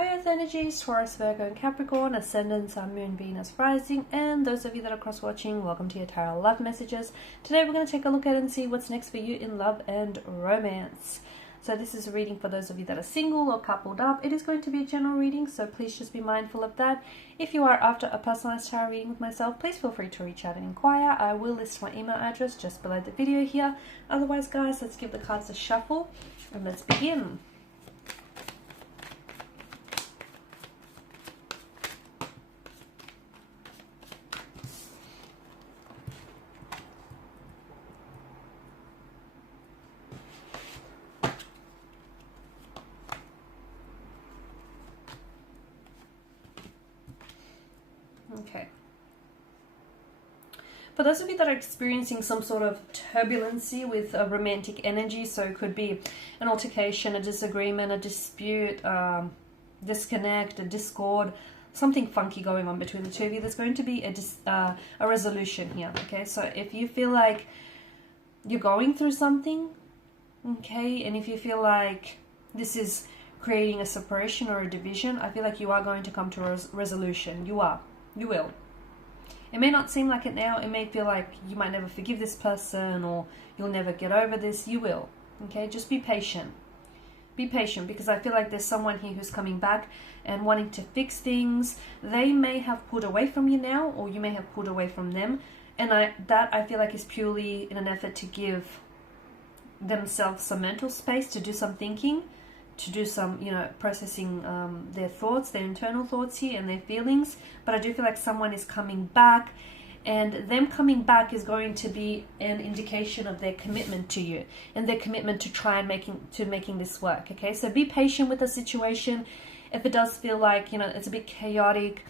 High Earth energies, Taurus, Virgo, and Capricorn, Ascendant, Sun, Moon, Venus, Rising, and those of you that are cross-watching, welcome to your Tarot Love Messages. Today we're going to take a look at and see what's next for you in love and romance. So this is a reading for those of you that are single or coupled up. It is going to be a general reading, so please just be mindful of that. If you are after a personalized tarot reading with myself, please feel free to reach out and inquire. I will list my email address just below the video here. Otherwise, guys, let's give the cards a shuffle and let's begin. Okay. For those of you that are experiencing some sort of turbulency with a romantic energy, so it could be an altercation, a disagreement, a dispute, disconnect, a discord, something funky going on between the two of you, there's going to be a resolution here, okay? So if you feel like you're going through something, okay, and if you feel like this is creating a separation or a division, I feel like you are going to come to a resolution. You will. It may not seem like it now. It may feel like you might never forgive this person or you'll never get over this. You will. Okay, just be patient. Be patient, because I feel like there's someone here who's coming back and wanting to fix things. They may have pulled away from you now, or you may have pulled away from them. And I feel like is purely in an effort to give themselves some mental space to do some thinking, to do some, processing their thoughts, their internal thoughts here and their feelings. But I do feel like someone is coming back, and them coming back is going to be an indication of their commitment to you and their commitment to try and making this work. Okay, so be patient with the situation. If it does feel like, it's a bit chaotic,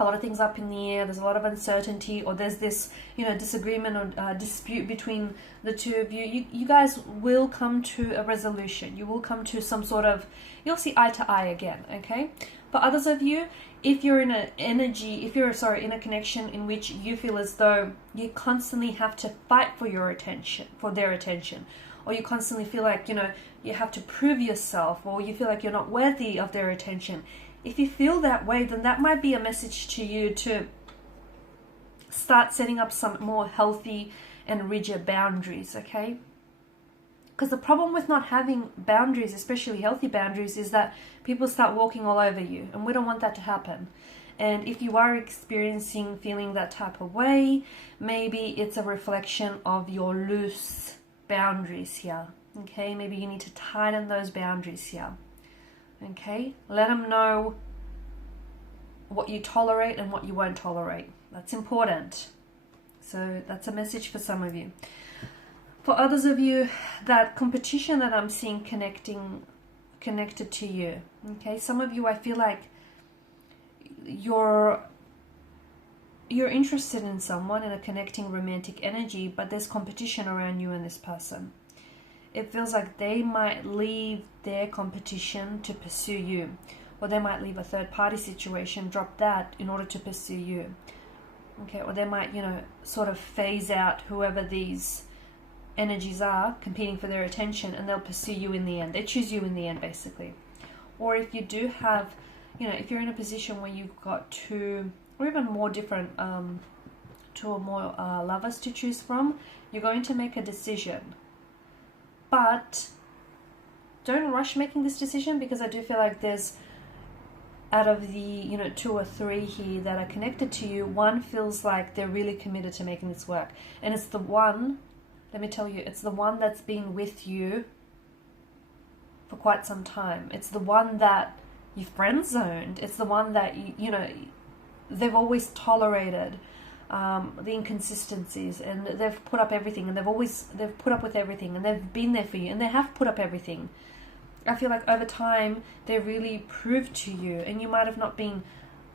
a lot of things up in the air, there's a lot of uncertainty, or there's this, disagreement or dispute between the two of you, you guys will come to a resolution. You will come to some sort of, you'll see eye to eye again, okay? For others of you, if you're in an energy, in a connection in which you feel as though you constantly have to fight for their attention, or you constantly feel like, you have to prove yourself, or you feel like you're not worthy of their attention, if you feel that way, then that might be a message to you to start setting up some more healthy and rigid boundaries, okay? Because the problem with not having boundaries, especially healthy boundaries, is that people start walking all over you, and we don't want that to happen. And if you are feeling that type of way, maybe it's a reflection of your loose boundaries here, okay? Maybe you need to tighten those boundaries here. Okay, let them know what you tolerate and what you won't tolerate. That's important. So that's a message for some of you. For others of you, that competition that I'm seeing connected to you. Okay, some of you, I feel like you're interested in someone, in a connecting romantic energy, but there's competition around you and this person. It feels like they might leave their competition to pursue you, or they might leave a third-party situation, drop that in order to pursue you. Okay, or they might, sort of phase out whoever these energies are competing for their attention, and they'll pursue you in the end. They choose you in the end, basically. Or if you do have, if you're in a position where you've got two or even more different, two or more lovers to choose from, you're going to make a decision. But don't rush making this decision, because I do feel like there's, out of the, two or three here that are connected to you, one feels like they're really committed to making this work. And it's the one, let me tell you, it's the one that's been with you for quite some time. It's the one that you friend-zoned. It's the one that, they've always tolerated the inconsistencies, and they've put up everything, and they've put up with everything, and they've been there for you, and they have put up everything. I feel like over time they really proved to you, and you might have not been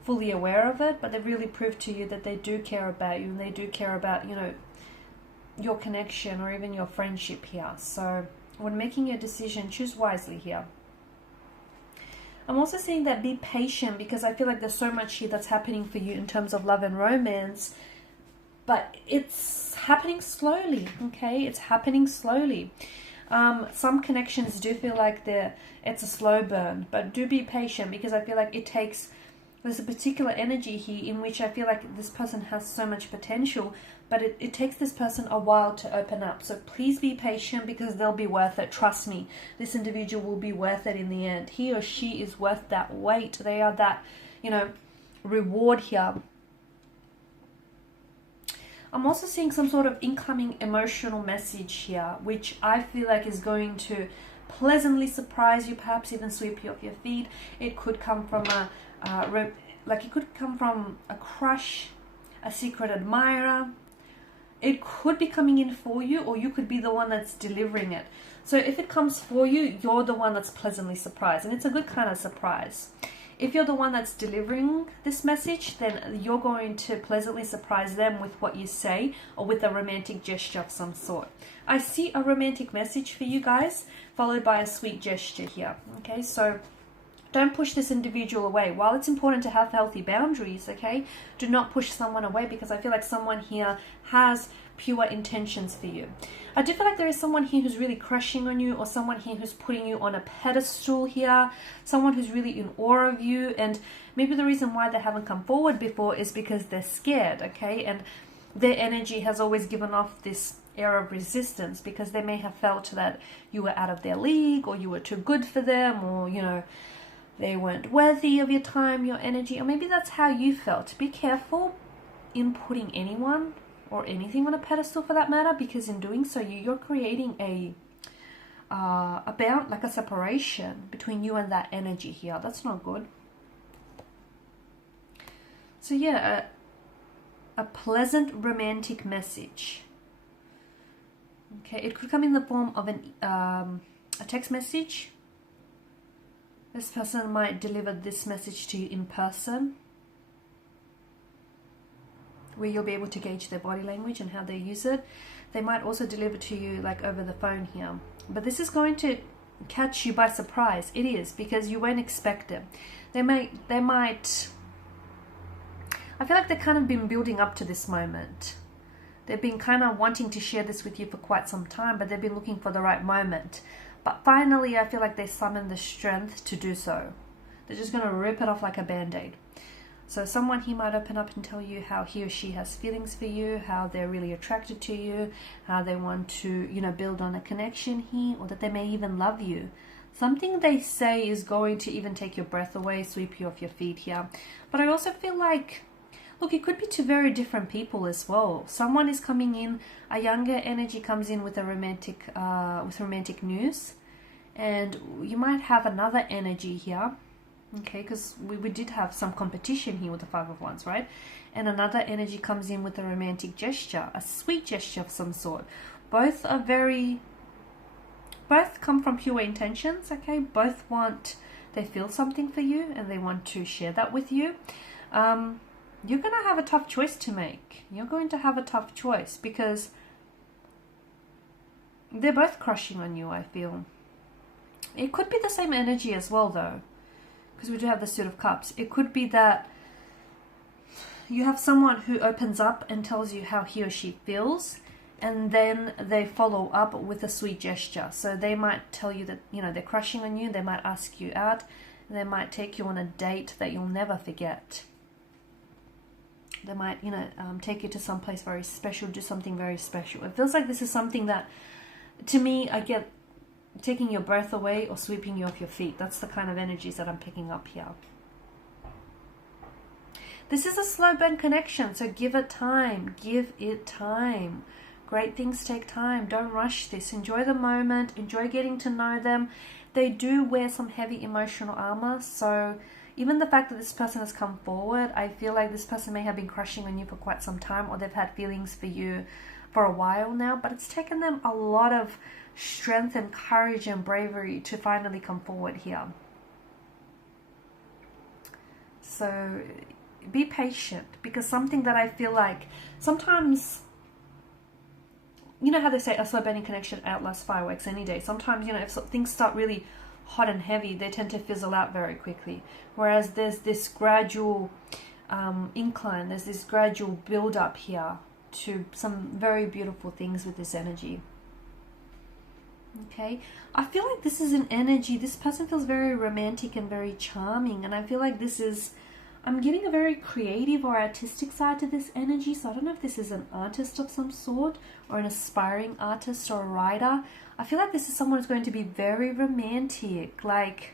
fully aware of it, but they really proved to you that they do care about you, and they do care about, your connection or even your friendship here. So when making your decision, choose wisely here. I'm also saying that be patient, because I feel like there's so much here that's happening for you in terms of love and romance, but it's happening slowly, okay? It's happening slowly. Some connections do feel like it's a slow burn, but do be patient, because I feel like there's a particular energy here in which I feel like this person has so much potential, but it takes this person a while to open up. So please be patient, because they'll be worth it. Trust me, this individual will be worth it in the end. He or she is worth that weight. They are that, reward here. I'm also seeing some sort of incoming emotional message here, which I feel like is going to pleasantly surprise you, perhaps even sweep you off your feet. It could come from it could come from a crush, a secret admirer. It could be coming in for you, or you could be the one that's delivering it. So if it comes for you, you're the one that's pleasantly surprised, and it's a good kind of surprise. If you're the one that's delivering this message, then you're going to pleasantly surprise them with what you say, or with a romantic gesture of some sort. I see a romantic message for you guys, followed by a sweet gesture here. Okay, so don't push this individual away. While it's important to have healthy boundaries, okay, do not push someone away, because I feel like someone here has pure intentions for you. I do feel like there is someone here who's really crushing on you, or someone here who's putting you on a pedestal here, someone who's really in awe of you, and maybe the reason why they haven't come forward before is because they're scared, okay, and their energy has always given off this air of resistance, because they may have felt that you were out of their league, or you were too good for them, or, they weren't worthy of your time, your energy, or maybe that's how you felt. Be careful in putting anyone or anything on a pedestal, for that matter, because in doing so, you're creating a bound, like a separation between you and that energy here. That's not good. So yeah, a pleasant romantic message. Okay, it could come in the form of a text message. This person might deliver this message to you in person, where you'll be able to gauge their body language and how they use it. They might also deliver to you like over the phone here. But this is going to catch you by surprise. It is, because you won't expect it. They might, I feel like they've kind of been building up to this moment. They've been kind of wanting to share this with you for quite some time, but they've been looking for the right moment. But finally, I feel like they summoned the strength to do so. They're just going to rip it off like a band-aid. So someone here might open up and tell you how he or she has feelings for you, how they're really attracted to you, how they want to, build on a connection here, or that they may even love you. Something they say is going to even take your breath away, sweep you off your feet here. But I also feel like, look, it could be two very different people as well. Someone is coming in, a younger energy comes in with a romantic news, and you might have another energy here, okay, because we did have some competition here with the Five of Wands, right? And another energy comes in with a romantic gesture, a sweet gesture of some sort. Both come from pure intentions, okay? Both they feel something for you, and they want to share that with you. You're going to have a tough choice to make. You're going to have a tough choice, because they're both crushing on you, I feel. It could be the same energy as well, though, because we do have the Suit of Cups. It could be that you have someone who opens up and tells you how he or she feels, and then they follow up with a sweet gesture. So they might tell you that, they're crushing on you. They might ask you out. And they might take you on a date that you'll never forget. They might, take you to someplace very special, do something very special. It feels like this is something that, to me, I get taking your breath away or sweeping you off your feet. That's the kind of energies that I'm picking up here. This is a slow burn connection, so give it time. Give it time. Great things take time. Don't rush this. Enjoy the moment. Enjoy getting to know them. They do wear some heavy emotional armor, so even the fact that this person has come forward, I feel like this person may have been crushing on you for quite some time, or they've had feelings for you for a while now, but it's taken them a lot of strength and courage and bravery to finally come forward here. So be patient, because something that I feel like sometimes, you know how they say a slow burning connection outlasts fireworks any day. Sometimes, if things start really hot and heavy, they tend to fizzle out very quickly. Whereas there's this gradual incline, there's this gradual build up here to some very beautiful things with this energy. Okay, I feel like this is an energy, this person feels very romantic and very charming, and I feel like this is, I'm getting a very creative or artistic side to this energy. So I don't know if this is an artist of some sort or an aspiring artist or a writer. I feel like this is someone who's going to be very romantic, like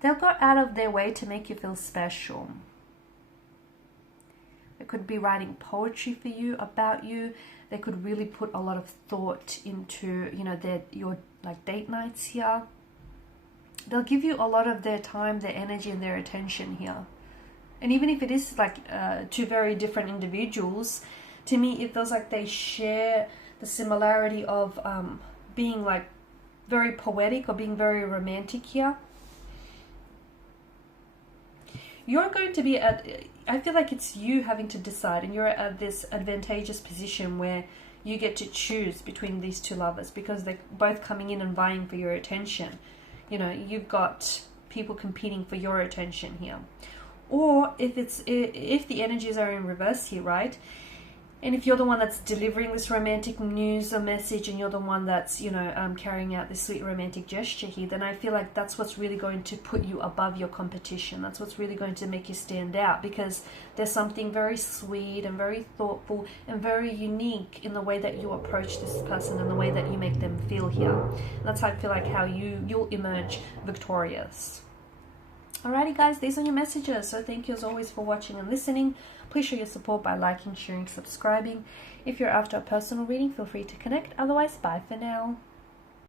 they'll go out of their way to make you feel special. They could be writing poetry for you, about you. They could really put a lot of thought into, you know, your like date nights here. They'll give you a lot of their time, their energy, and their attention here. And even if it is like two very different individuals, to me it feels like they share the similarity of being like very poetic or being very romantic here. You're going to be at, I feel like it's you having to decide, and you're at this advantageous position where you get to choose between these two lovers because they're both coming in and vying for your attention. You know, you've got people competing for your attention here. Or if the energies are in reverse here, right? And if you're the one that's delivering this romantic news or message, and you're the one that's, you know, carrying out this sweet romantic gesture here, then I feel like that's what's really going to put you above your competition. That's what's really going to make you stand out, because there's something very sweet and very thoughtful and very unique in the way that you approach this person and the way that you make them feel here. And that's how I feel like how you'll emerge victorious. Alrighty guys, these are your messages. So thank you as always for watching and listening. Please show your support by liking, sharing, subscribing. If you're after a personal reading, feel free to connect. Otherwise, bye for now.